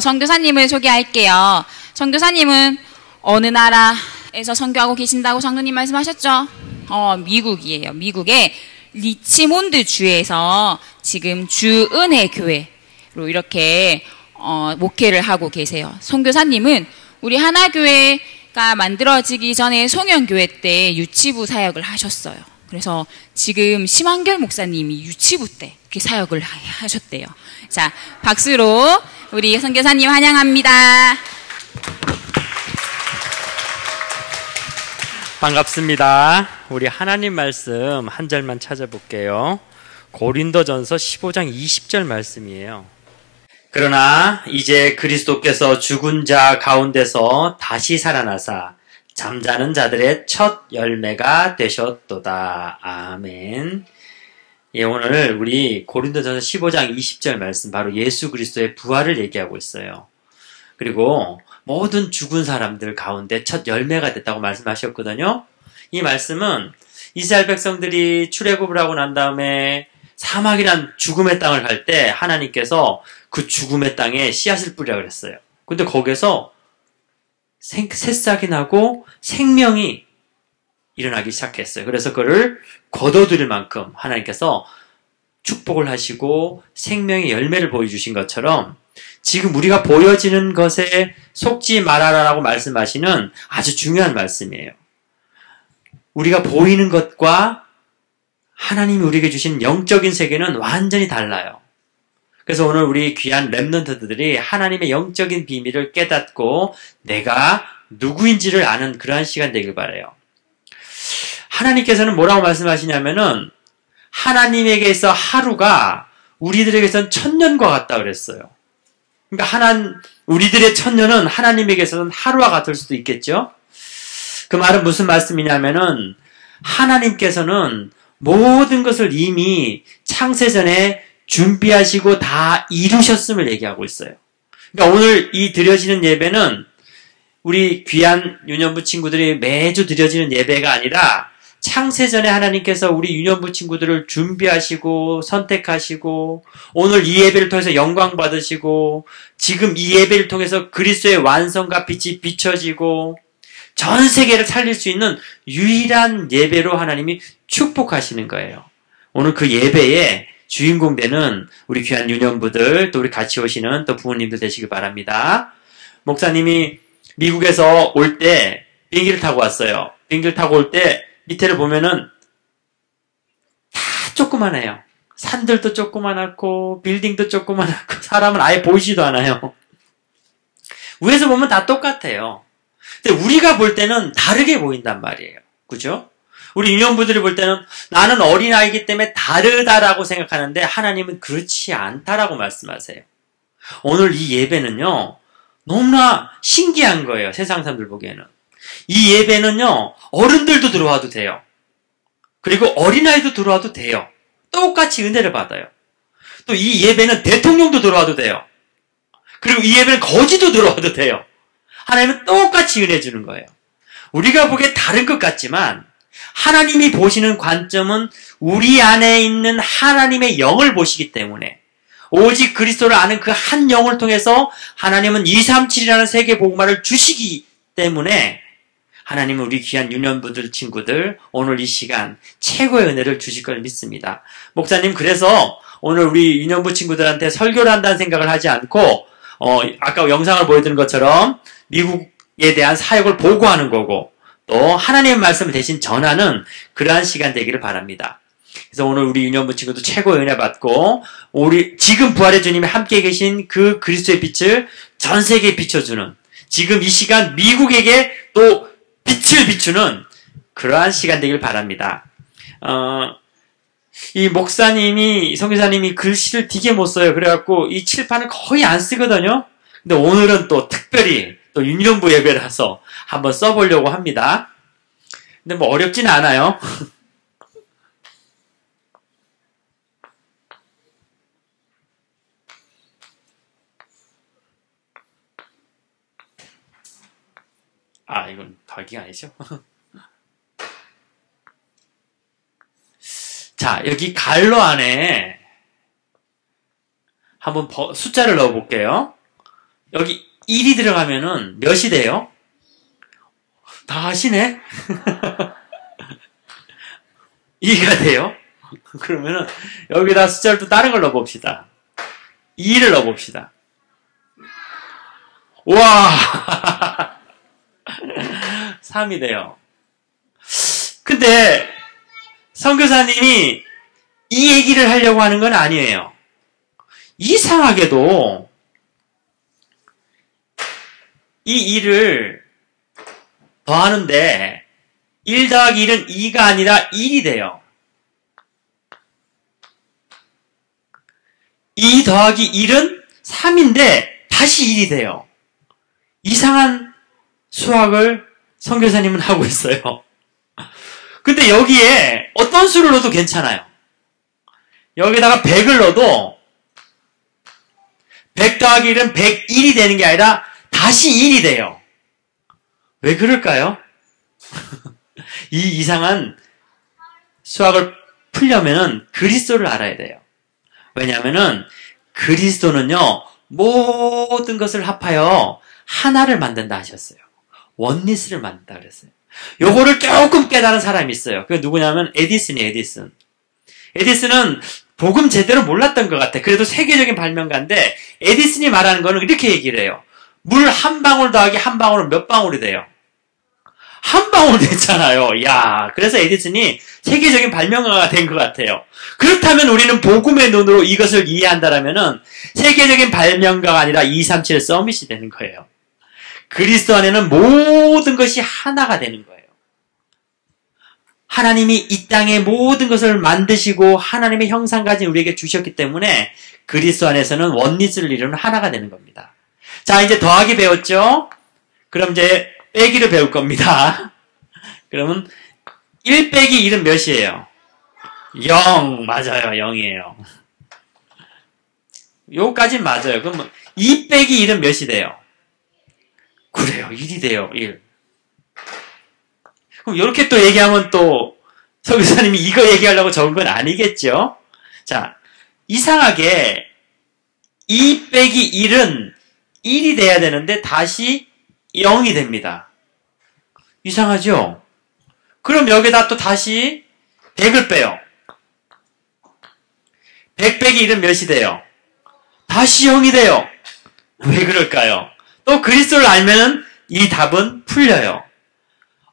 선교사님을 소개할게요. 선교사님은 어느 나라에서 선교하고 계신다고 장로님 말씀하셨죠? 미국이에요. 미국의 리치몬드 주에서 지금 주은혜 교회로 이렇게 목회를 하고 계세요. 선교사님은 우리 하나교회가 만들어지기 전에 송영교회 때 유치부 사역을 하셨어요. 그래서 지금 심한결 목사님이 유치부 때 이렇게 사역을 하셨대요. 자, 박수로 우리 선교사님 환영합니다. 반갑습니다. 우리 하나님 말씀 한 절만 찾아볼게요. 고린도전서 15장 20절 말씀이에요. 그러나 이제 그리스도께서 죽은 자 가운데서 다시 살아나사 잠자는 자들의 첫 열매가 되셨도다. 아멘. 예, 오늘 우리 고린도전서 15장 20절 말씀 바로 예수 그리스도의 부활을 얘기하고 있어요. 그리고 모든 죽은 사람들 가운데 첫 열매가 됐다고 말씀하셨거든요. 이 말씀은 이스라엘 백성들이 출애굽을 하고 난 다음에 사막이란 죽음의 땅을 갈 때 하나님께서 그 죽음의 땅에 씨앗을 뿌리라 그랬어요. 근데 거기에서 새싹이 나고 생명이 일어나기 시작했어요. 그래서 그를 거둬들일 만큼 하나님께서 축복을 하시고 생명의 열매를 보여주신 것처럼 지금 우리가 보여지는 것에 속지 말아라라고 말씀하시는 아주 중요한 말씀이에요. 우리가 보이는 것과 하나님이 우리에게 주신 영적인 세계는 완전히 달라요. 그래서 오늘 우리 귀한 렘넌트들이 하나님의 영적인 비밀을 깨닫고 내가 누구인지를 아는 그러한 시간 되길 바라요. 하나님께서는 뭐라고 말씀하시냐면은 하나님에게서 하루가 우리들에게선 천년과 같다 그랬어요. 그러니까 우리들의 천년은 하나님에게서는 하루와 같을 수도 있겠죠. 그 말은 무슨 말씀이냐면은 하나님께서는 모든 것을 이미 창세전에 준비하시고 다 이루셨음을 얘기하고 있어요. 그러니까 오늘 이 드려지는 예배는 우리 귀한 유년부 친구들이 매주 드려지는 예배가 아니라 창세전에 하나님께서 우리 유년부 친구들을 준비하시고 선택하시고 오늘 이 예배를 통해서 영광 받으시고 지금 이 예배를 통해서 그리스도의 완성과 빛이 비춰지고 전 세계를 살릴 수 있는 유일한 예배로 하나님이 축복하시는 거예요. 오늘 그 예배에 주인공 되는 우리 귀한 유년부들 또 우리 같이 오시는 또 부모님들 되시길 바랍니다. 목사님이 미국에서 올 때 비행기를 타고 왔어요. 비행기를 타고 올 때 밑에를 보면은 다 조그만해요. 산들도 조그만하고 빌딩도 조그만하고 사람은 아예 보이지도 않아요. 위에서 보면 다 똑같아요. 근데 우리가 볼 때는 다르게 보인단 말이에요. 그죠? 우리 유년부들이 볼 때는 나는 어린아이기 때문에 다르다라고 생각하는데 하나님은 그렇지 않다라고 말씀하세요. 오늘 이 예배는요. 너무나 신기한 거예요. 세상 사람들 보기에는. 이 예배는요. 어른들도 들어와도 돼요. 그리고 어린아이도 들어와도 돼요. 똑같이 은혜를 받아요. 또 이 예배는 대통령도 들어와도 돼요. 그리고 이 예배는 거지도 들어와도 돼요. 하나님은 똑같이 은혜 주는 거예요. 우리가 보기에 다른 것 같지만 하나님이 보시는 관점은 우리 안에 있는 하나님의 영을 보시기 때문에 오직 그리스도를 아는 그 한 영을 통해서 하나님은 237이라는 세계 복음화를 주시기 때문에 하나님은 우리 귀한 유년부들 친구들 오늘 이 시간 최고의 은혜를 주실 걸 믿습니다. 목사님 그래서 오늘 우리 유년부 친구들한테 설교를 한다는 생각을 하지 않고 아까 영상을 보여드린 것처럼 미국에 대한 사역을 보고하는 거고 또 하나님의 말씀을 대신 전하는 그러한 시간 되기를 바랍니다. 그래서 오늘 우리 유년부 친구도 최고의 은혜 받고 우리 지금 부활의 주님이 함께 계신 그 그리스도의 빛을 전 세계에 비춰주는 지금 이 시간 미국에게 또 빛을 비추는 그러한 시간 되길 바랍니다. 이 목사님이 선교사님이 글씨를 되게 못 써요. 그래갖고 이 칠판을 거의 안 쓰거든요. 근데 오늘은 또 특별히 또 유년부 예배라서 한번 써보려고 합니다. 근데 뭐 어렵지는 않아요. 이건 덜기가 아니죠? 자, 여기 갈로 안에 한번 숫자를 넣어볼게요. 여기 1이 들어가면은 몇이 돼요? 다 하시네? 2가 돼요? 그러면은 여기다 숫자를 또 다른 걸 넣어봅시다. 2를 넣어봅시다. 와! 3이 돼요. 근데 선교사님이 이 얘기를 하려고 하는 건 아니에요. 이상하게도 이 2를 더하는데 1 더하기 1은 2가 아니라 1이 돼요. 2 더하기 1은 3인데 다시 1이 돼요. 이상한 수학을 선교사님은 하고 있어요. 근데 여기에 어떤 수를 넣어도 괜찮아요. 여기다가 100을 넣어도 100 더하기 1은 101이 되는 게 아니라 다시 1이 돼요. 왜 그럴까요? 이 이상한 수학을 풀려면은 그리스도를 알아야 돼요. 왜냐하면은 그리스도는요, 모든 것을 합하여 하나를 만든다 하셨어요. 원리스를 만든다 그랬어요. 요거를 조금 깨달은 사람이 있어요. 그게 누구냐면 에디슨이에요, 에디슨. 에디슨은 복음 제대로 몰랐던 것 같아. 그래도 세계적인 발명가인데 에디슨이 말하는 거는 이렇게 얘기를 해요. 물 한 방울 더하기 한 방울은 몇 방울이 돼요? 한 방울 됐잖아요. 야, 그래서 에디슨이 세계적인 발명가가 된 것 같아요. 그렇다면 우리는 복음의 눈으로 이것을 이해한다라면은 세계적인 발명가가 아니라 237 서밋이 되는 거예요. 그리스도 안에는 모든 것이 하나가 되는 거예요. 하나님이 이 땅의 모든 것을 만드시고 하나님의 형상 가진 우리에게 주셨기 때문에 그리스도 안에서는 원리스를 이루는 하나가 되는 겁니다. 자, 이제 더하기 배웠죠? 그럼 이제 빼기를 배울 겁니다. 그러면 1 빼기 1은 몇이에요? 0. 맞아요. 0이에요. 요까진 맞아요. 그럼 2 빼기 1은 몇이 돼요? 그래요. 1이 돼요. 1. 그럼 이렇게 또 얘기하면 또 서교사님이 이거 얘기하려고 적은 건 아니겠죠? 자, 이상하게 2 빼기 1은 1이 돼야 되는데 다시 0이 됩니다. 이상하죠? 그럼 여기다 또 다시 100을 빼요. 100 빼기 1은 몇이 돼요? 다시 0이 돼요. 왜 그럴까요? 또 그리스도를 알면은 이 답은 풀려요.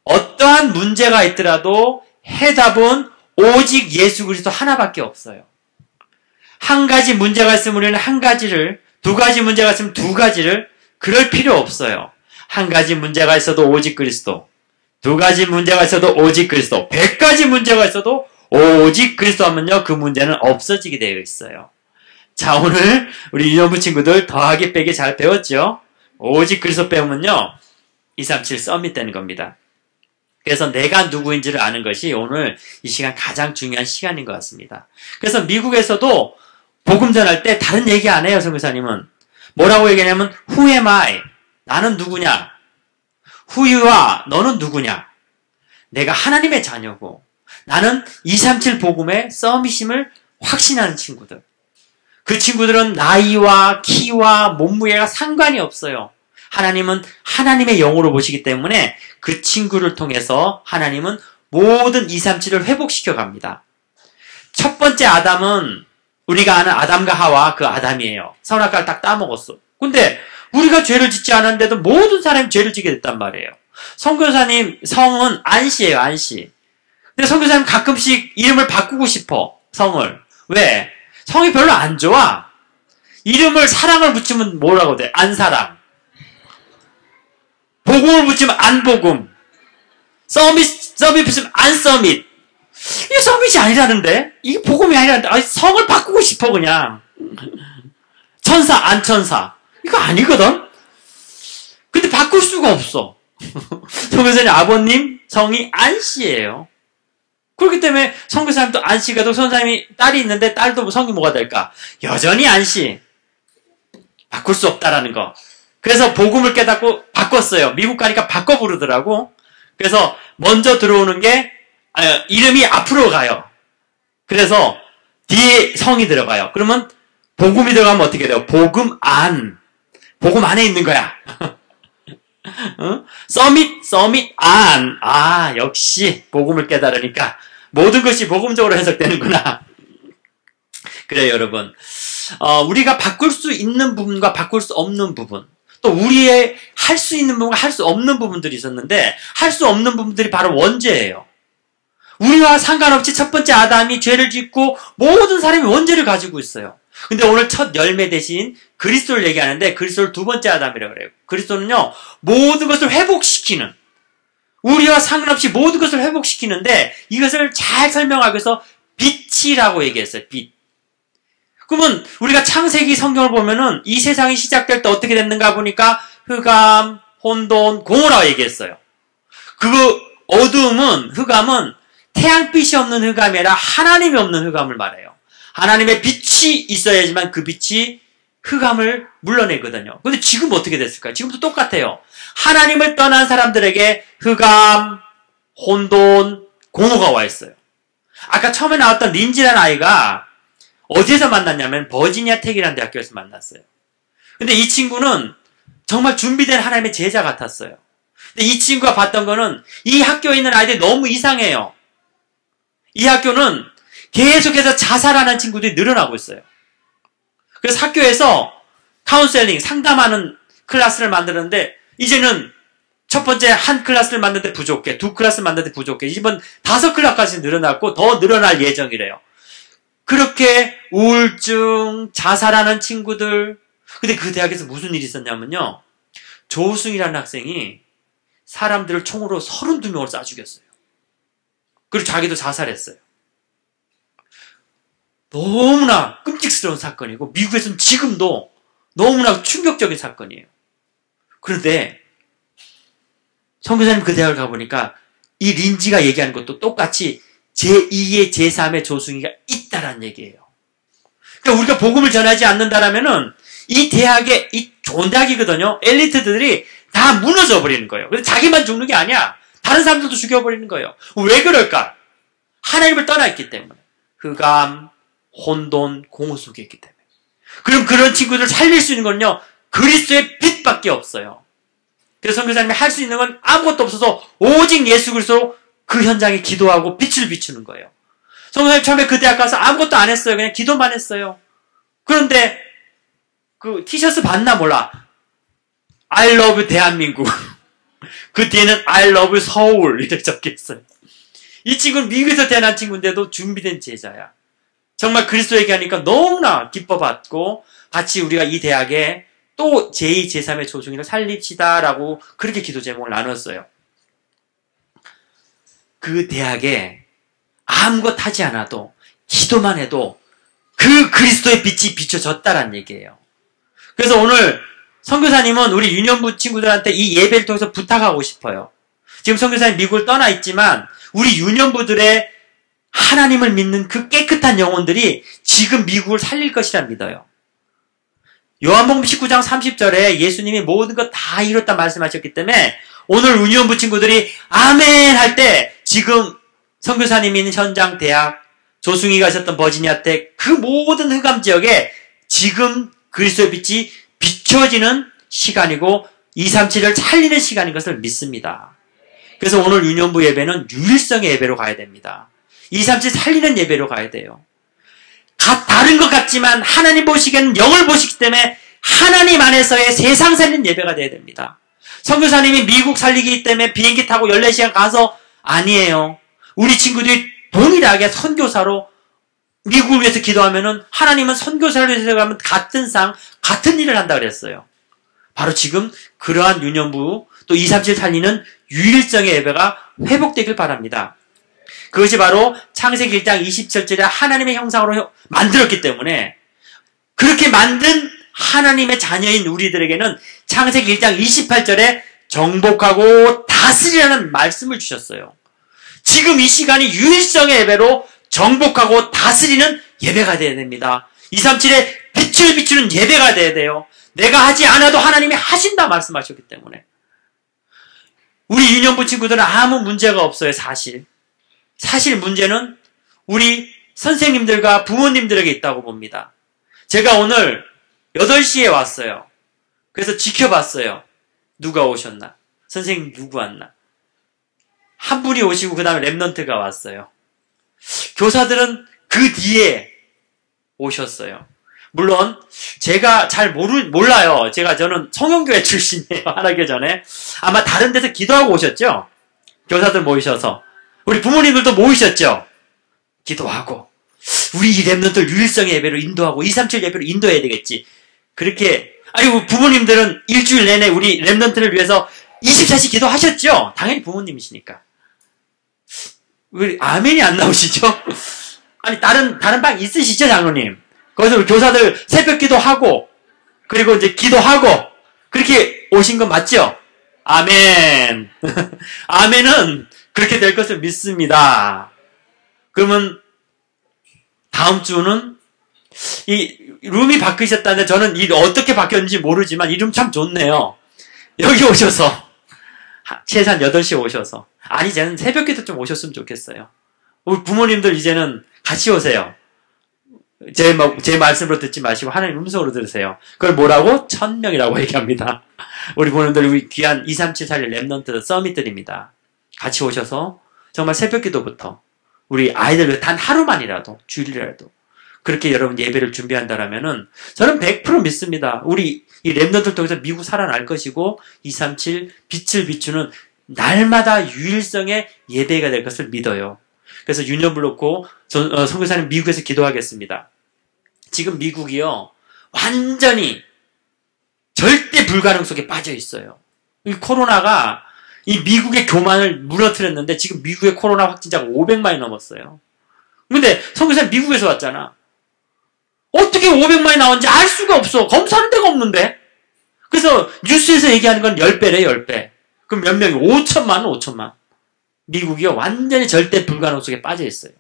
어떠한 문제가 있더라도 해답은 오직 예수 그리스도 하나밖에 없어요. 한 가지 문제가 있으면 우리는 한 가지를, 두 가지 문제가 있으면 두 가지를, 그럴 필요 없어요. 한 가지 문제가 있어도 오직 그리스도, 두 가지 문제가 있어도 오직 그리스도, 100가지 문제가 있어도 오직 그리스도 하면요, 그 문제는 없어지게 되어 있어요. 자, 오늘 우리 유년부 친구들 더하기 빼기 잘 배웠죠? 오직 그리스도 배우면요, 237 서밋 되는 겁니다. 그래서 내가 누구인지를 아는 것이 오늘 이 시간 가장 중요한 시간인 것 같습니다. 그래서 미국에서도 복음 전할 때 다른 얘기 안 해요, 선교사님은. 뭐라고 얘기하냐면 Who am I? 나는 누구냐? Who you are? 너는 누구냐? 내가 하나님의 자녀고 나는 237 복음의 서밋임을 확신하는 친구들. 그 친구들은 나이와 키와 몸무게가 상관이 없어요. 하나님은 하나님의 영으로 보시기 때문에 그 친구를 통해서 하나님은 모든 237을 회복시켜 갑니다. 첫 번째 아담은 우리가 아는 아담과 하와 그 아담이에요. 선악과를 딱 따먹었어. 근데 우리가 죄를 짓지 않았는데도 모든 사람이 죄를 짓게 됐단 말이에요. 선교사님 성은 안씨예요, 안씨. 근데 선교사님 가끔씩 이름을 바꾸고 싶어, 성을. 왜? 성이 별로 안 좋아. 이름을 사랑을 붙이면 뭐라고 돼? 안사랑. 복음을 붙이면 안복음. 서밋 붙이면 안서밋. 이게 서밋이 아니라는데? 이게 복음이 아니라는데? 아니, 성을 바꾸고 싶어, 그냥. 천사, 안천사. 이거 아니거든? 근데 바꿀 수가 없어. 선교사님 아버님 성이 안씨예요. 그렇기 때문에 선교사님도 안씨가 또 선사님이 딸이 있는데 딸도 성이 뭐가 될까? 여전히 안씨. 바꿀 수 없다라는 거. 그래서 복음을 깨닫고 바꿨어요. 미국 가니까 바꿔 부르더라고. 그래서 먼저 들어오는 게 이름이 앞으로 가요. 그래서 뒤에 성이 들어가요. 그러면 복음이 들어가면 어떻게 돼요? 복음 안. 복음 안에 있는 거야. 서밋 안. 역시 복음을 깨달으니까 모든 것이 복음적으로 해석되는구나. 그래요, 여러분. 우리가 바꿀 수 있는 부분과 바꿀 수 없는 부분, 또 우리의 할 수 있는 부분과 할 수 없는 부분들이 있었는데, 할 수 없는 부분들이 바로 원죄예요. 우리와 상관없이 첫 번째 아담이 죄를 짓고 모든 사람이 원죄를 가지고 있어요. 근데 오늘 첫 열매 대신 그리스도를 얘기하는데, 그리스도를 두 번째 아담이라고 그래요. 그리스도는요, 모든 것을 회복시키는, 우리와 상관없이 모든 것을 회복시키는데, 이것을 잘 설명하기 위해서 빛이라고 얘기했어요. 빛. 그러면 우리가 창세기 성경을 보면은 이 세상이 시작될 때 어떻게 됐는가 보니까 흑암, 혼돈, 공허라고 얘기했어요. 그 어두움은, 흑암은 태양빛이 없는 흑암이 아니라 하나님이 없는 흑암을 말해요. 하나님의 빛이 있어야지만 그 빛이 흑암을 물러내거든요. 근데 지금 어떻게 됐을까요? 지금도 똑같아요. 하나님을 떠난 사람들에게 흑암, 혼돈, 공허가 와 있어요. 아까 처음에 나왔던 린지라는 아이가 어디에서 만났냐면 버지니아 텍이라는 대학교에서 만났어요. 근데 이 친구는 정말 준비된 하나님의 제자 같았어요. 근데 이 친구가 봤던 거는 이 학교에 있는 아이들이 너무 이상해요. 이 학교는 계속해서 자살하는 친구들이 늘어나고 있어요. 그래서 학교에서 카운셀링, 상담하는 클래스를 만드는데, 이제는 첫 번째 한 클래스를 만드는데 부족해, 두 클래스를 만드는데 부족해, 이번 5클래스까지 늘어났고 더 늘어날 예정이래요. 그렇게 우울증, 자살하는 친구들. 근데 그 대학에서 무슨 일이 있었냐면요, 조승이라는 학생이 사람들을 총으로 32명을 쏴 죽였어요. 그리고 자기도 자살했어요. 너무나 끔찍스러운 사건이고, 미국에서는 지금도 너무나 충격적인 사건이에요. 그런데 선교사님 그 대학을 가보니까 이 린지가 얘기하는 것도 똑같이 제2의 제3의 조승이가 있다라는 얘기예요. 그러니까 우리가 복음을 전하지 않는다라면은 이 대학에, 이 좋은 대학이거든요, 엘리트들이 다 무너져 버리는 거예요. 그래서 자기만 죽는 게 아니야, 다른 사람들도 죽여버리는 거예요. 왜 그럴까? 하나님을 떠나있기 때문에. 흑암, 혼돈, 공허 속에 있기 때문에. 그럼 그런 친구들을 살릴 수 있는 건요, 그리스도의 빛밖에 없어요. 그래서 선교사님이 할 수 있는 건 아무것도 없어서 오직 예수 그리스도 그 현장에 기도하고 빛을 비추는 거예요. 선교사님 처음에 그 대학 가서 아무것도 안 했어요. 그냥 기도만 했어요. 그런데 그 티셔츠 봤나 몰라, I love 대한민국. 그 뒤에는 I love 서울 이렇게 적혀있어요. 이 친구는 미국에서 태어난 친구인데도 준비된 제자야. 정말 그리스도 얘기하니까 너무나 기뻐받고, 같이 우리가 이 대학에 또 제2, 제3의 조승이를 살립시다라고 그렇게 기도 제목을 나눴어요. 그 대학에 아무것 하지 않아도, 기도만 해도 그 그리스도의 빛이 비춰졌다라는 얘기예요. 그래서 오늘 선교사님은 우리 유년부 친구들한테 이 예배를 통해서 부탁하고 싶어요. 지금 선교사님 미국을 떠나 있지만 우리 유년부들의 하나님을 믿는 그 깨끗한 영혼들이 지금 미국을 살릴 것이라 믿어요. 요한복음 19장 30절에 예수님이 모든 것 다 이뤘다 말씀하셨기 때문에 오늘 유년부 친구들이 아멘 할 때, 지금 선교사님이 있는 현장 대학, 조승희가 있었던 버지니아 텍, 그 모든 흑암 지역에 지금 그리스도의 빛이 비춰지는 시간이고 237을 살리는 시간인 것을 믿습니다. 그래서 오늘 유년부 예배는 유일성의 예배로 가야 됩니다. 237 살리는 예배로 가야 돼요. 다른 것 같지만 하나님 보시기에는 영을 보시기 때문에 하나님 안에서의 세상 살리는 예배가 돼야 됩니다. 선교사님이 미국 살리기 때문에 비행기 타고 14시간 가서 아니에요. 우리 친구들이 동일하게 선교사로 미국을 위해서 기도하면은 하나님은 선교사를 위해서 가면 같은 상, 같은 일을 한다 그랬어요. 바로 지금 그러한 유년부 또 237 살리는 유일성의 예배가 회복되길 바랍니다. 그것이 바로 창세기 1장 27절에 하나님의 형상으로 만들었기 때문에, 그렇게 만든 하나님의 자녀인 우리들에게는 창세기 1장 28절에 정복하고 다스리라는 말씀을 주셨어요. 지금 이 시간이 유일성의 예배로 정복하고 다스리는 예배가 되어야 됩니다. 237의 빛을 비추는 예배가 되어야 돼요. 내가 하지 않아도 하나님이 하신다 말씀하셨기 때문에. 우리 유년부 친구들은 아무 문제가 없어요. 사실 문제는 우리 선생님들과 부모님들에게 있다고 봅니다. 제가 오늘 8시에 왔어요. 그래서 지켜봤어요. 누가 오셨나? 선생님 누구 왔나? 한 분이 오시고 그 다음에 랩넌트가 왔어요. 교사들은 그 뒤에 오셨어요. 물론 제가 잘 몰라요. 저는 성형교회 출신이에요. 하나교 전에. 아마 다른 데서 기도하고 오셨죠? 교사들 모이셔서. 우리 부모님들도 모이셨죠? 기도하고. 우리 이 랩런트를 유일성의 예배로 인도하고 237 예배로 인도해야 되겠지. 그렇게 아니 부모님들은 일주일 내내 우리 랩런트를 위해서 24시 기도하셨죠? 당연히 부모님이시니까. 왜 아멘이 안 나오시죠? 아니 다른 방 있으시죠, 장로님? 거기서 우리 교사들 새벽 기도하고 그리고 이제 기도하고 그렇게 오신 건 맞죠? 아멘. 아멘은 그렇게 될 것을 믿습니다. 그러면 다음 주는 이 룸이 바뀌셨다는데 저는 이 어떻게 바뀌었는지 모르지만 이름 참 좋네요. 여기 오셔서 최소한 8시에 오셔서 아니 이제는 새벽기도 좀 오셨으면 좋겠어요. 우리 부모님들 이제는 같이 오세요. 제 말씀으로 듣지 마시고 하나님 음성으로 들으세요. 그걸 뭐라고? 1000명이라고 얘기합니다. 우리 부모님들 우리 귀한 237 살릴 랩넌트 서밋들입니다. 같이 오셔서 정말 새벽기도부터 우리 아이들 위해 단 하루만이라도 주일이라도 그렇게 여러분 예배를 준비한다라면은 저는 100% 믿습니다. 우리 이 랩넌트를 통해서 미국 살아날 것이고 237 빛을 비추는 날마다 유일성의 예배가 될 것을 믿어요. 그래서 유년부 놓고 선교사님 미국에서 기도하겠습니다. 지금 미국이요 완전히 절대 불가능 속에 빠져 있어요. 이 코로나가 이 미국의 교만을 무너뜨렸는데 지금 미국의 코로나 확진자가 500만이 넘었어요. 근데 선교사님 미국에서 왔잖아. 어떻게 500만이 나온지 알 수가 없어. 검사하는 데가 없는데. 그래서 뉴스에서 얘기하는 건 10배래 10배. 그럼 몇 명이? 5천만. 미국이요 완전히 절대 불가능 속에 빠져 있어요.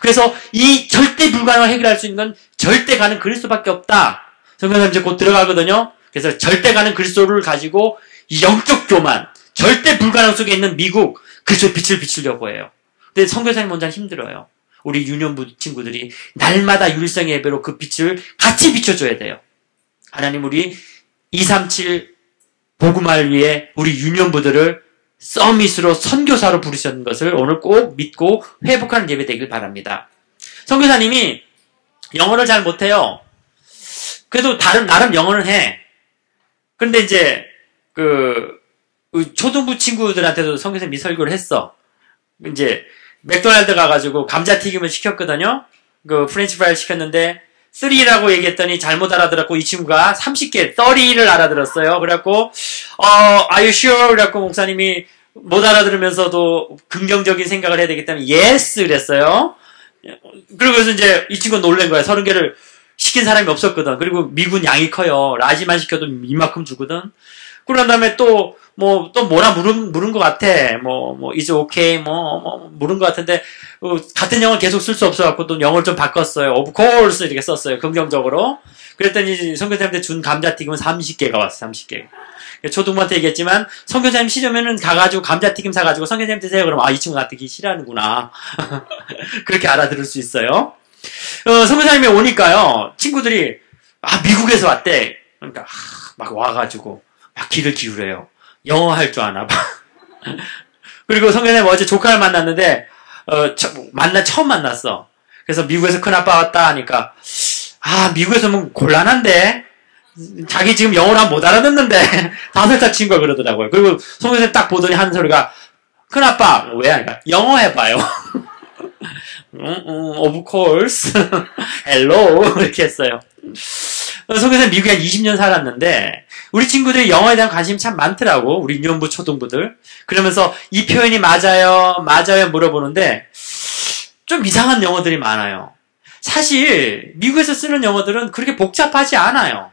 그래서 이 절대 불가능을 해결할 수 있는 건 절대 가는 그리스도밖에 없다. 선교사님 이제 곧 들어가거든요. 그래서 절대 가는 그리스도를 가지고 이 영적 교만, 절대 불가능 속에 있는 미국, 그리스도의 빛을 비추려고 해요. 근데 선교사님 혼자는 힘들어요. 우리 유년부 친구들이 날마다 유일성의 예배로 그 빛을 같이 비춰줘야 돼요. 하나님 우리 237 복음화를 위해 우리 유년부들을 서밋으로 선교사로 부르셨는 것을 오늘 꼭 믿고 회복하는 예배 되길 바랍니다. 선교사님이 영어를 잘 못해요. 그래도 나름 영어는 해. 근데 이제 초등부 친구들한테도 선교사님이 설교를 했어. 이제 맥도날드 가가지고 감자튀김을 시켰거든요. 프렌치 프라이를 시켰는데 3라고 얘기했더니 잘못 알아들었고 이 친구가 30개 30를 알아들었어요. 그래갖고 are you sure? 그래갖고 목사님이 못 알아들으면서도 긍정적인 생각을 해야 되기 때문에 yes 그랬어요. 그러고서 이제 이 친구가 놀란 거야. 30개를 시킨 사람이 없었거든. 그리고 미군 양이 커요. 라지만 시켜도 이만큼 주거든. 그런 다음에 또 뭐라 물은 것 같아. is okay, 물은 것 같은데, 같은 영어를 계속 쓸 수 없어갖고 또 영어를 좀 바꿨어요. of course, 이렇게 썼어요. 긍정적으로. 그랬더니 선교사님한테 준 감자튀김은 30개가 왔어, 30개. 초등부한테 얘기했지만, 선교사님 싫으면은 가가지고 감자튀김 사가지고 선교사님 드세요. 그러면, 이 친구 나한테 싫어하는구나. 그렇게 알아들을 수 있어요. 선교사님이 오니까요, 친구들이, 미국에서 왔대. 그러니까, 막 와가지고, 막 귀를 기울여요. 영어 할 줄 아나 봐. 그리고 선교사님 어제 조카를 만났는데, 처음 만났어. 그래서 미국에서 큰아빠 왔다 하니까, 미국에서 뭐 곤란한데? 자기 지금 영어를 못 알아듣는데, 5살 친구가 그러더라고요. 그리고 선교사님 딱 보더니 하는 소리가, 큰아빠, 왜 하니까, 영어 해봐요. of course. hello. 이렇게 했어요. 선교사님 미국에 한 20년 살았는데 우리 친구들이 영어에 대한 관심이 참 많더라고. 우리 유년부 초등부들. 그러면서 이 표현이 맞아요 물어보는데 좀 이상한 영어들이 많아요. 사실 미국에서 쓰는 영어들은 그렇게 복잡하지 않아요.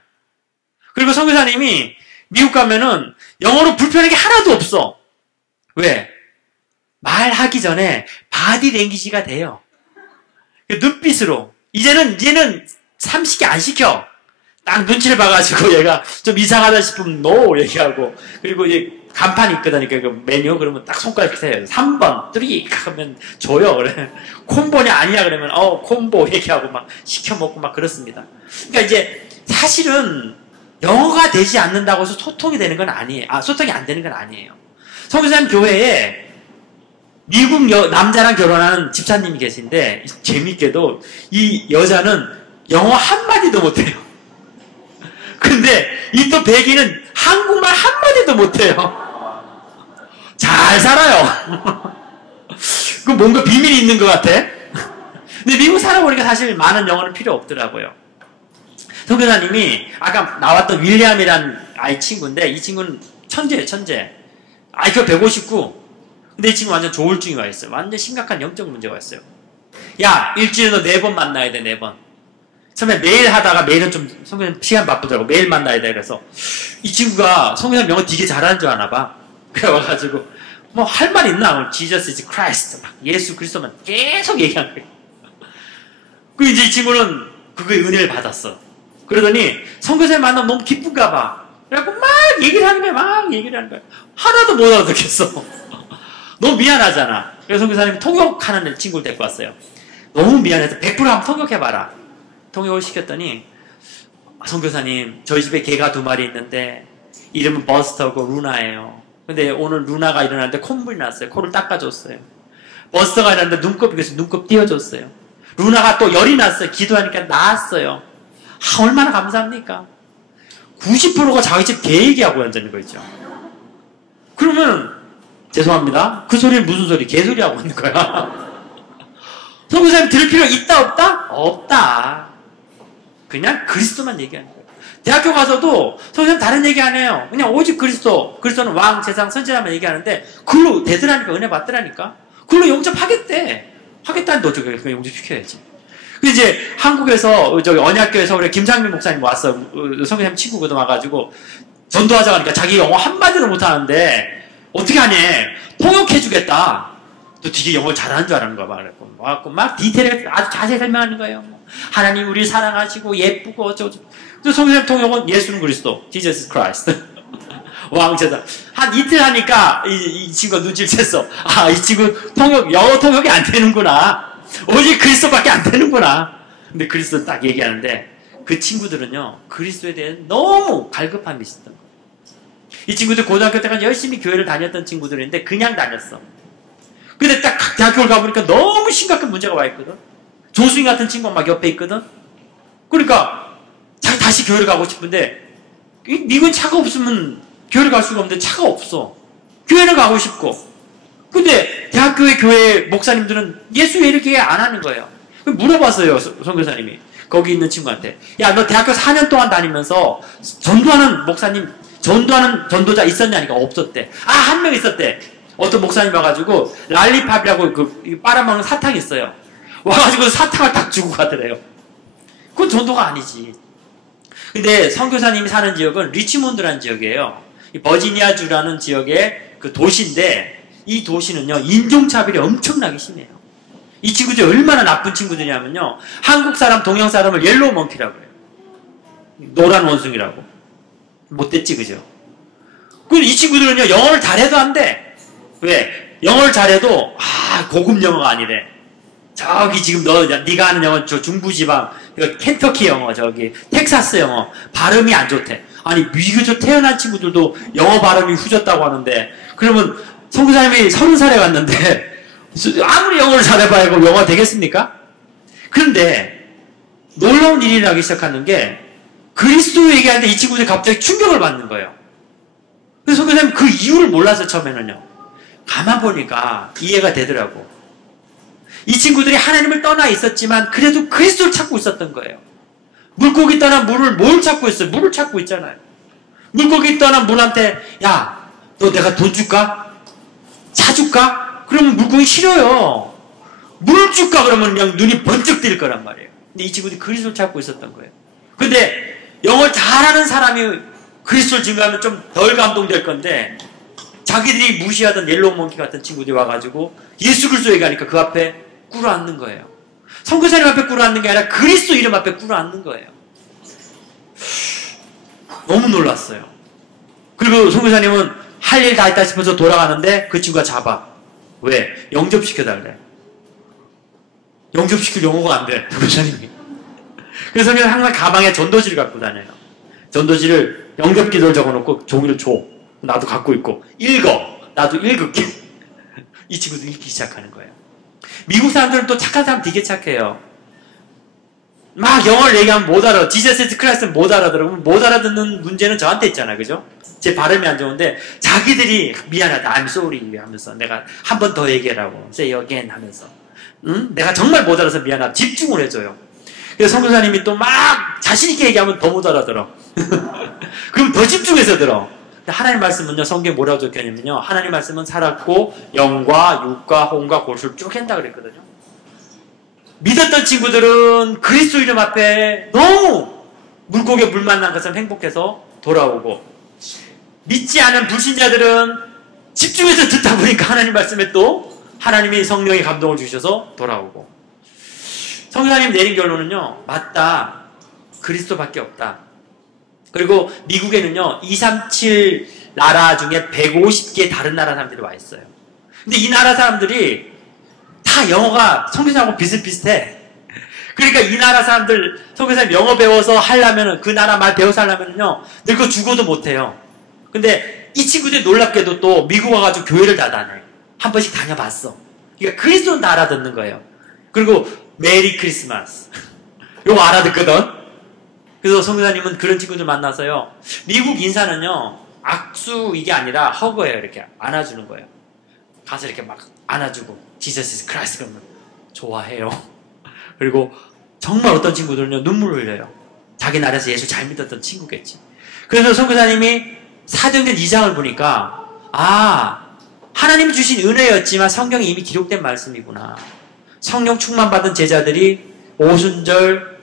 그리고 선교사님이 미국 가면은 영어로 불편한 게 하나도 없어. 왜? 말하기 전에 바디 랭귀지가 돼요. 눈빛으로. 이제는 30개 안 시켜. 딱 눈치를 봐가지고 얘가 좀 이상하다 싶으면 no 얘기하고 그리고 이제 간판이 있거든. 그 메뉴 그러면 딱 손가락 세요. 3번 3 하면 줘요. 그래. 콤보냐 아니야 그러면 콤보 얘기하고 막 시켜 먹고 막 그렇습니다. 그러니까 이제 사실은 영어가 되지 않는다고 해서 소통이 되는 건 아니에요. 소통이 안 되는 건 아니에요. 선교사님 교회에 미국 남자랑 결혼하는 집사님이 계신데 재밌게도 이 여자는 영어 한마디도 못해요. 근데 이 또 백인은 한국말 한마디도 못해요. 잘 살아요. 그 뭔가 비밀이 있는 것 같아. 근데 미국 살아보니까 사실 많은 영어는 필요 없더라고요. 선교사님이 아까 나왔던 윌리엄이라는 아이 친구인데 이 친구는 천재예요, 천재. IQ 159. 근데 이 친구 완전 조울증이 와 있어요. 완전 심각한 영적 문제가 있어요. 야, 일주일에 너 4번 만나야 돼, 4번. 처음에 매일 하다가 매일은 좀 선교사님 시간 바쁘더라고. 매일 만나야 돼. 그래서 이 친구가 선교사님 영어 되게 잘하는 줄 아나 봐. 그래가지고 뭐 할 말 있나? Jesus is Christ. 막 예수 그리스도만 계속 얘기하는 거예요. 그 이제 이 친구는 그거에 은혜를 받았어. 그러더니 선교사님 만나면 너무 기쁜가 봐. 그래갖고 막 얘기를 하는 거야. 막 얘기를 하는 거야. 하나도 못 알아듣겠어. 너무 미안하잖아. 그래서 선교사님이 통역하는 친구를 데리고 왔어요. 너무 미안해서 100% 한번 통역해봐라. 통역을 시켰더니 선교사님 저희 집에 개가 2마리 있는데 이름은 버스터고 루나예요. 근데 오늘 루나가 일어났는데 콧물이 났어요. 코를 닦아줬어요. 버스터가 일어났는데 눈곱이 그래서 눈곱 띄워줬어요. 루나가 또 열이 났어요. 기도하니까 나았어요. 얼마나 감사합니까? 90%가 자기 집 개 얘기하고 앉아있는 거 있죠. 그러면 죄송합니다. 그 소리는 무슨 소리? 개소리 하고 있는 거야. 선교사님 들을 필요 있다 없다? 없다. 그냥 그리스도만 얘기하는 거예요. 대학교 가서도 선생님 다른 얘기 안 해요. 그냥 오직 그리스도는 왕, 세상, 선지자만 얘기하는데 그걸로 되더라니까. 은혜 받더라니까. 그걸로 영접하겠대. 하겠다는 너 저기 영접시켜야지. 근데 이제 한국에서 저기 언약교에서 우리 김상민 목사님 왔어. 선교사님 친구거든 와가지고 전도하자고 하니까 자기 영어 한마디도 못하는데 어떻게 하니? 통역해주겠다. 또 되게 영어를 잘하는 줄 알았는 거야. 와갖고 막 디테일하게 아주 자세히 설명하는 거예요. 하나님 우리 사랑하시고 예쁘고 어쩌고. 선교사님 통역은 예수는 그리스도. Jesus Christ. 왕제다. 한 이틀 하니까 이 친구가 눈치를 챘어. 이 친구 영어 통역이 안 되는구나. 오직 그리스도밖에 안 되는구나. 근데 그리스도 딱 얘기하는데 그 친구들은요. 그리스도에 대해 너무 갈급함이 있었던 거예요. 이 친구들 고등학교 때까지 열심히 교회를 다녔던 친구들인데 그냥 다녔어. 근데 딱 대학교를 가보니까 너무 심각한 문제가 와 있거든. 조수인 같은 친구가 막 옆에 있거든. 그러니까 자기 다시 교회를 가고 싶은데 미군 차가 없으면 교회를 갈 수가 없는데 차가 없어. 교회를 가고 싶고. 근데 대학교의 교회 목사님들은 예수 왜 이렇게 안 하는 거예요. 물어봤어요. 선교사님이. 거기 있는 친구한테. 야, 너 대학교 4년 동안 다니면서 전도하는 목사님 전도하는 전도자 있었냐니까 없었대. 한 명 있었대. 어떤 목사님 와가지고 랄리팝이라고 그 빨아먹는 사탕이 있어요. 와가지고 사탕을 딱 주고 가더래요. 그건 전도가 아니지. 근데 선교사님이 사는 지역은 리치몬드라는 지역이에요. 버지니아주라는 지역의 그 도시인데 이 도시는요 인종차별이 엄청나게 심해요. 이 친구들이 얼마나 나쁜 친구들이냐면요 한국 사람, 동양 사람을 옐로우 멍키라고 해요. 노란 원숭이라고. 못됐지, 그죠? 근데 이 친구들은요, 영어를 잘해도 안 돼. 왜? 영어를 잘해도, 고급 영어가 아니래. 저기 지금 네가 하는 영어, 저 중부지방, 켄터키 영어, 저기, 텍사스 영어, 발음이 안 좋대. 아니, 미국에서 태어난 친구들도 영어 발음이 후졌다고 하는데, 그러면 선교사님이 30살에 갔는데, 아무리 영어를 잘해봐야 이거 영어가 되겠습니까? 그런데, 놀라운 일이 나기 시작하는 게, 그리스도 얘기하는데 이 친구들이 갑자기 충격을 받는 거예요. 그래서 선교사님 그 이유를 몰라서 처음에는요. 가만 보니까 이해가 되더라고. 이 친구들이 하나님을 떠나 있었지만 그래도 그리스도를 찾고 있었던 거예요. 물고기 떠난 물을 뭘 찾고 있어요? 물을 찾고 있잖아요. 물고기 떠난 물한테 야, 너 내가 돈 줄까? 사줄까? 그러면 물고기 싫어요. 물 줄까? 그러면 그냥 눈이 번쩍 뜰 거란 말이에요. 근데 이 친구들이 그리스도를 찾고 있었던 거예요. 근데 영어를 잘하는 사람이 그리스도를 증거하면 좀 덜 감동될 건데 자기들이 무시하던 옐로우 몽키 같은 친구들이 와가지고 예수 그리스도 얘기하니까 그 앞에 꿇어앉는 거예요. 선교사님 앞에 꿇어앉는 게 아니라 그리스도 이름 앞에 꿇어앉는 거예요. 너무 놀랐어요. 그리고 선교사님은 할 일 다 했다 싶어서 돌아가는데 그 친구가 잡아. 왜? 영접시켜달래. 영접시킬 영어가 안 돼. 선교사님이. 그래서 저는 항상 가방에 전도지를 갖고 다녀요. 전도지를 영접기도를 적어놓고 종이를 줘. 나도 갖고 있고. 읽어. 나도 읽을게. 이 친구도 읽기 시작하는 거예요. 미국 사람들은 또 착한 사람 되게 착해요. 막 영어를 얘기하면 못 알아. 지저스 크라이스트는 못 알아들어. 못 알아듣는 문제는 저한테 있잖아. 그죠? 제 발음이 안 좋은데 자기들이 미안하다. I'm sorry 하면서 내가 한 번 더 얘기하라고. Say again 하면서. 응? 내가 정말 못 알아서 미안하다. 집중을 해줘요. 그래서 선교사님이 또 막 자신있게 얘기하면 더 못 알아들어. 그럼 더 집중해서 들어. 하나님 말씀은요, 성경에 뭐라고 적혀있냐면요, 하나님 말씀은 살았고 영과 육과 혼과 골수를 쭉 한다 그랬거든요. 믿었던 친구들은 그리스도 이름 앞에 너무 물고기에 물 만난 것처럼 행복해서 돌아오고, 믿지 않은 불신자들은 집중해서 듣다 보니까 하나님 말씀에 또 하나님이 성령의 감동을 주셔서 돌아오고. 성교사님 내린 결론은요, 맞다. 그리스도밖에 없다. 그리고 미국에는요, 237 나라 중에 150개 다른 나라 사람들이 와 있어요. 근데 이 나라 사람들이 다 영어가 선교사하고 비슷비슷해. 그러니까 이 나라 사람들, 선교사님 영어 배워서 하려면은, 그 나라 말 배워서 하려면은요, 늙어 죽어도 못해요. 근데 이 친구들이 놀랍게도 또 미국 와가지고 교회를 다 다녀요. 한 번씩 다녀봤어. 그러니까 그리스도는 다 알아듣는 거예요. 그리고 메리 크리스마스. 요거 알아듣거든? 그래서 선교사님은 그런 친구들 만나서요, 미국 인사는요, 악수 이게 아니라 허그예요. 이렇게 안아주는 거예요. 가서 이렇게 막 안아주고, 지저스 크라이스트 그러면 좋아해요. 그리고 정말 어떤 친구들은요, 눈물을 흘려요. 자기 나라에서 예수 잘 믿었던 친구겠지. 그래서 선교사님이 사도행전 2장을 보니까, 아, 하나님이 주신 은혜였지만 성경에 이미 기록된 말씀이구나. 성령 충만받은 제자들이 오순절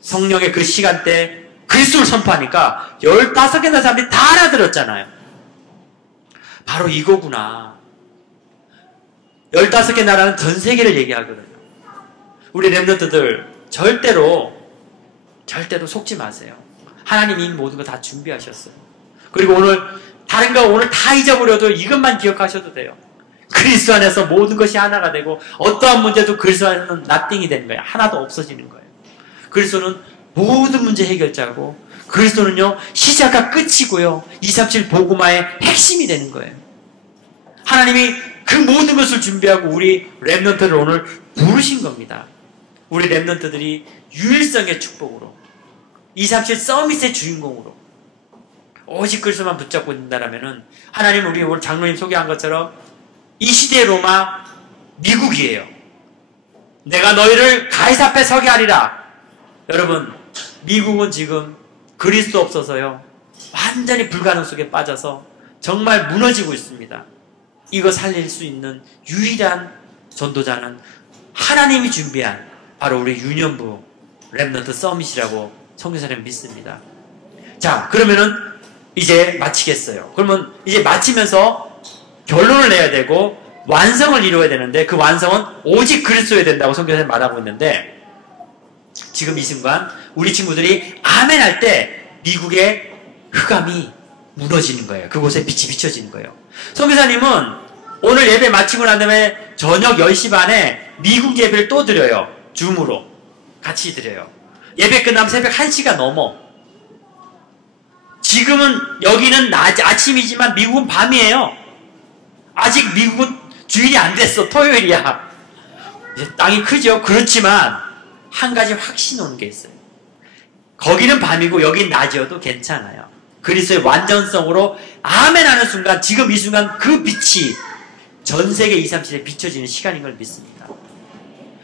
성령의 그 시간대 그리스도를 선포하니까 15개나 사람들이 다 알아들었잖아요. 바로 이거구나. 15개 나라는 전 세계를 얘기하거든요. 우리 렘넌트들 절대로 속지 마세요. 하나님이 이미 모든 거 다 준비하셨어요. 그리고 오늘 다른 거 오늘 다 잊어버려도 이것만 기억하셔도 돼요. 그리스도 안에서 모든 것이 하나가 되고 어떠한 문제도 그리스도 안에서는 nothing이 되는 거예요. 하나도 없어지는 거예요. 그리스도는 모든 문제 해결자고, 그리스도는요, 시작과 끝이고요, 237 복음화의 핵심이 되는 거예요. 하나님이 그 모든 것을 준비하고 우리 렘넌트를 오늘 부르신 겁니다. 우리 렘넌트들이 유일성의 축복으로, 237 서밋의 주인공으로 오직 그리스도만 붙잡고 있다라면은, 하나님은 우리 오늘 장로님 소개한 것처럼 이 시대의 로마 미국이에요. 내가 너희를 가이사 앞에 서게 하리라. 여러분, 미국은 지금 그리스도 없어서요, 완전히 불가능 속에 빠져서 정말 무너지고 있습니다. 이거 살릴 수 있는 유일한 전도자는 하나님이 준비한 바로 우리 유년부 렘넌트 서밋이라고 선교사님 믿습니다. 자, 그러면은 이제 마치겠어요. 그러면 이제 마치면서 결론을 내야 되고 완성을 이루어야 되는데, 그 완성은 오직 그리스도여야 된다고 선교사님 말하고 있는데, 지금 이 순간 우리 친구들이 아멘 할 때 미국의 흑암이 무너지는 거예요. 그곳에 빛이 비춰지는 거예요. 선교사님은 오늘 예배 마치고 난 다음에 저녁 10시 반에 미국 예배를 또 드려요. 줌으로 같이 드려요. 예배 끝나면 새벽 1시가 넘어. 지금은 여기는 아침이지만 미국은 밤이에요. 아직 미국은 주일이 안 됐어. 토요일이야. 이제 땅이 크죠. 그렇지만 한 가지 확신 오는 게 있어요. 거기는 밤이고 여긴 낮이어도 괜찮아요. 그리스도의 완전성으로 아멘 하는 순간, 지금 이 순간 그 빛이 전 세계 237에 비춰지는 시간인 걸 믿습니다.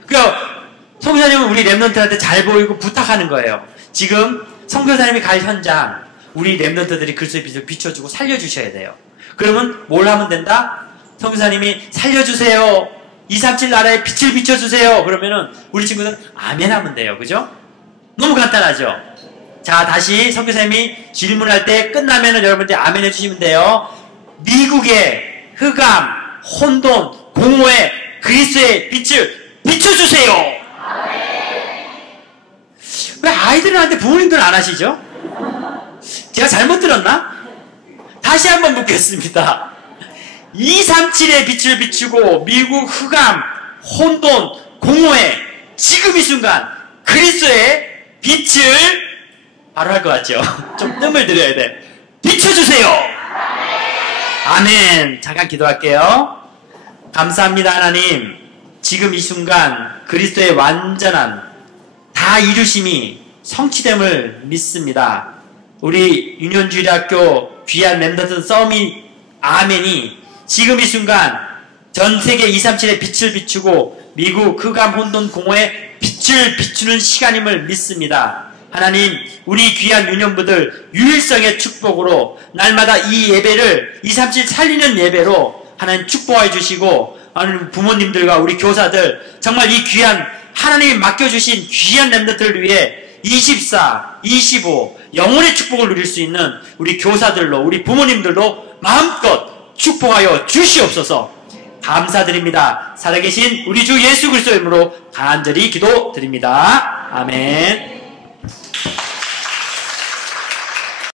그러니까 선교사님은 우리 렘넌트한테 잘 보이고 부탁하는 거예요. 지금 선교사님이 갈 현장, 우리 렘넌트들이 그리스도의 빛을 비춰주고 살려주셔야 돼요. 그러면 뭘 하면 된다? 선교사님이 살려주세요, 237 나라에 빛을 비춰주세요, 그러면은 우리 친구들은 아멘 하면 돼요. 그죠? 너무 간단하죠? 자, 다시 선교사님이 질문할 때 끝나면은 여러분들 아멘 해주시면 돼요. 미국의 흑암, 혼돈, 공허에 그리스도의 빛을 비춰주세요. 왜 아이들은 하는데 부모님들은 안 하시죠? 제가 잘못 들었나? 다시 한번 묻겠습니다. 237의 빛을 비추고 미국 흑암, 혼돈, 공허에 지금 이 순간 그리스도의 빛을 바로 할 것 같죠? 좀 뜸을 들여야 돼. 비춰주세요. 아멘. 잠깐 기도할게요. 감사합니다, 하나님. 지금 이 순간 그리스도의 완전한 다 이루심이 성취됨을 믿습니다. 우리 유년주일학교 귀한 멤버들 서밋 아멘이 지금 이 순간 전 세계 237의 빛을 비추고 미국 흑암 혼돈 공허의 빛을 비추는 시간임을 믿습니다. 하나님, 우리 귀한 유년부들 유일성의 축복으로 날마다 이 예배를 237 살리는 예배로 하나님 축복해 주시고, 하나님 부모님들과 우리 교사들 정말 이 귀한 하나님이 맡겨주신 귀한 렘넌트를 위해 24, 25 영혼의 축복을 누릴 수 있는 우리 교사들로, 우리 부모님들로 마음껏 축복하여 주시옵소서. 감사드립니다. 살아계신 우리 주 예수 그리스도의 이름으로 간절히 기도드립니다. 아멘.